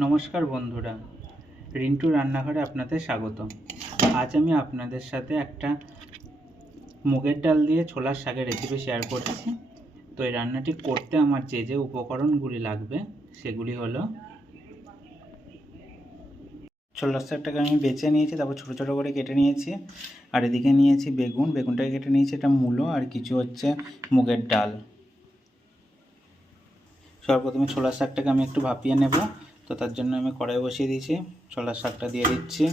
নমস্কার বন্ধুরা, রিন্টু রান্নাঘরে আপনাদের স্বাগত। আজ আমি আপনাদের সাথে একটা মুগের ডাল দিয়ে ছোলার শাকের রেসিপি শেয়ার করছি। তো এই রান্নাটি করতে আমার যে উপকরণগুলি লাগবে সেগুলি হলো, ছোলার শাকটাকে আমি বেছে নিয়েছি, তারপর ছোটো ছোটো করে কেটে নিয়েছি। আর এদিকে নিয়েছি বেগুনটাকে কেটে নিয়েছি, এটা মূলো, আর কিছু হচ্ছে মুগের ডাল। সর্বপ্রথমে ছোলার শাকটাকে আমি একটু ভাপিয়ে নেব। তো তার জন্য আমি কড়াই বসিয়ে দিয়েছি, ছোলার শাকটা দিয়ে দিচ্ছি,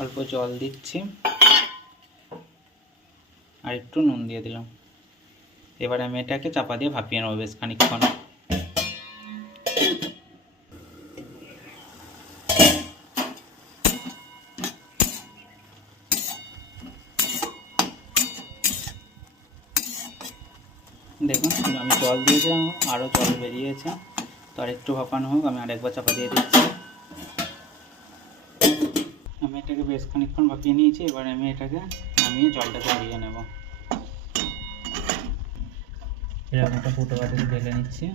অল্প জল দিচ্ছি আর একটু নুন দিয়ে দিলাম। এবার আমি এটাকে চাপা দিয়ে ভাপিয়ে নেবো বেশ খানিকক্ষণ। দেখুন আমি জল দিয়েছিলাম, আরও জল বেরিয়েছে। তো আর একটু ভাপানো হোক, আমি আরেকবার চাপা দিয়ে দিচ্ছি। আমি এটাকে বেশ খানিকক্ষণ ভাপিয়ে নিয়েছি। এবার আমি এটাকে নামিয়ে জলটাকে দিয়ে নেব। এরকম একটা ফুটো বাটিতে ঢেলে নিচ্ছি,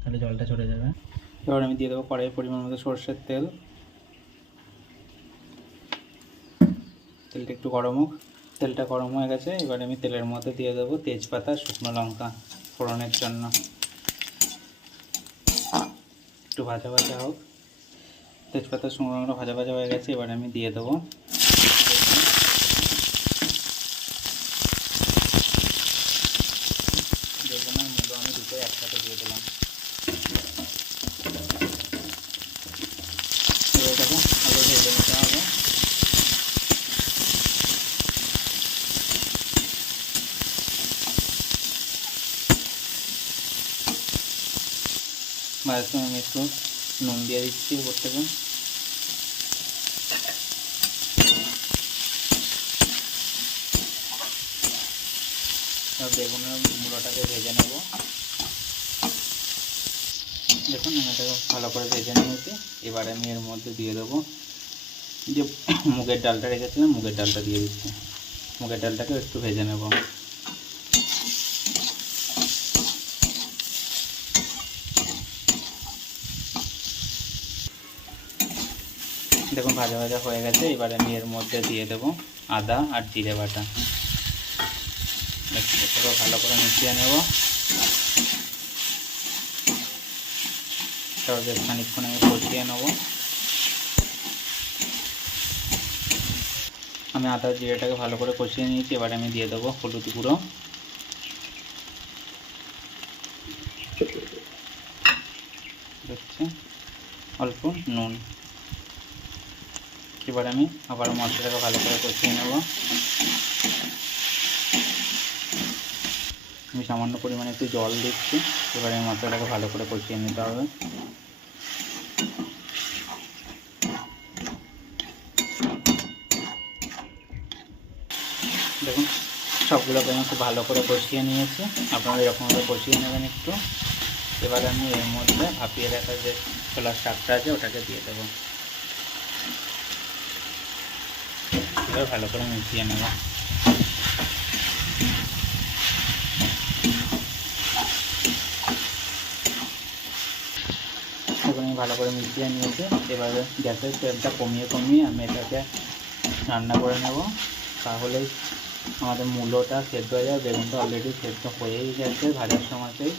তাহলে জলটা চলে যাবে। এবার আমি দিয়ে দেবো কড়াইয়ের পরিমাণ মতো সরষের তেল। তেলটা একটু গরম হোক। তেলটা গরম হয়ে গেছে, এবার আমি তেলের মধ্যে দিয়ে দেবো তেজপাতা, শুকনো লঙ্কা ফোড়নের জন্য। একটু ভাজা ভাজা হোক। তেজপাতা শুকনো লঙ্কা ভাজা ভাজা হয়ে গেছে, এবার আমি দিয়ে দেবো বেগুন আর মূলো। আমি দুটোই একসাথে দিয়ে দিলাম। এবার এটাকে ভালো ভেজে নিতে হবে। ভাজতে আমি একটু নুন দিয়ে দিচ্ছি উপর থেকে। বেগুনের মূলোটাকে ভেজে নেব। দেখুন আমি এটাকে ভালো করে ভেজে নিয়েছি। এবার আমি এর মধ্যে দিয়ে দেবো যে মুগের ডালটা রেখেছিলাম, মুগের ডালটা দিয়ে দিচ্ছি। মুগের ডালটাকে একটু ভেজে নেব। দেখুন ভাজা ভাজা হয়ে গেছে। এবার আমি এর মধ্যে দিয়ে দেবো আদা আর জিরে বাটা। এটাকে ভালো করে মিশিয়ে নেব। তারপর বেশ খানিকক্ষণ আমি কষিয়ে নেব। আমি আদা জিরেটাকে ভালো করে কষিয়ে নিয়েছি। এবার আমি দিয়ে দেবো হলুদ গুঁড়ো, দেখছি অল্প নুন। এবার আমি আবার মশলাটাকে ভালো করে কষিয়ে নেব। আমি সামান্য পরিমাণে একটু জল দিচ্ছি। এবার আমি মশলাটাকে ভালো করে কষিয়ে নিতে হবে। দেখুন সবগুলোকে আমি খুব ভালো করে কষিয়ে নিয়েছি। আপনারা এরকমভাবে কষিয়ে নেবেন একটু। এবার আমি এর মধ্যে ভাপিয়ে রাখা যে ছোলার শাকটা আছে ওটাকে দিয়ে দেবো। এবার ভালো করে মিশিয়ে নেব। এখন আমি ভালো করে মিশিয়ে নিয়েছি। এবারে গ্যাসের ফ্লেমটা কমিয়ে আমি এটাকে রান্না করে নেব। তাহলেই আমাদের মূলোটা সেদ্ধ হয়ে যাবে। বেগুনটা অলরেডি সেদ্ধ হয়েই গেছে ভাজার সময়তেই।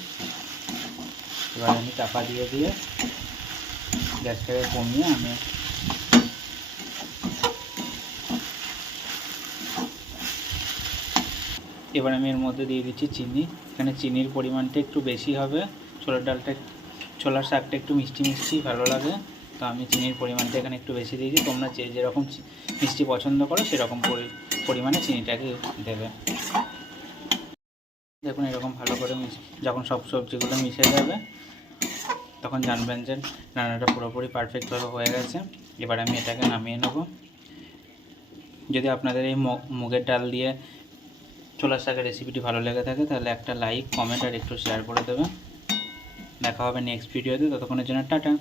এবার আমি চাপা দিয়ে গ্যাসটাকে কমিয়ে আমি এবার আমি এর মধ্যে দিয়ে দিচ্ছি চিনি। এখানে চিনির পরিমাণটা একটু বেশি হবে। ছোলার শাকটা একটু মিষ্টি মিষ্টি ভালো লাগে, তো আমি চিনির পরিমাণটা এখানে একটু বেশি দিয়েছি। তোমরা যেরকম মিষ্টি পছন্দ করো সেরকম পরিমাণে চিনিটাকে দেবে। দেখুন এরকম ভালো করে যখন সব সবজিগুলো মিশে যাবে তখন জানবেন যে রান্নাটা পুরোপুরি পারফেক্টভাবে হয়ে গেছে। এবার আমি এটাকে নামিয়ে নেব। যদি আপনাদের এই মুগের ডাল দিয়ে ছোলার শাকের রেসিপিটি ভালো লেগে থাকে তাহলে একটা লাইক, কমেন্ট আর একটু শেয়ার করে দেবেন। দেখা হবে নেক্সট ভিডিওতে। ততক্ষণের জন্য টাটা।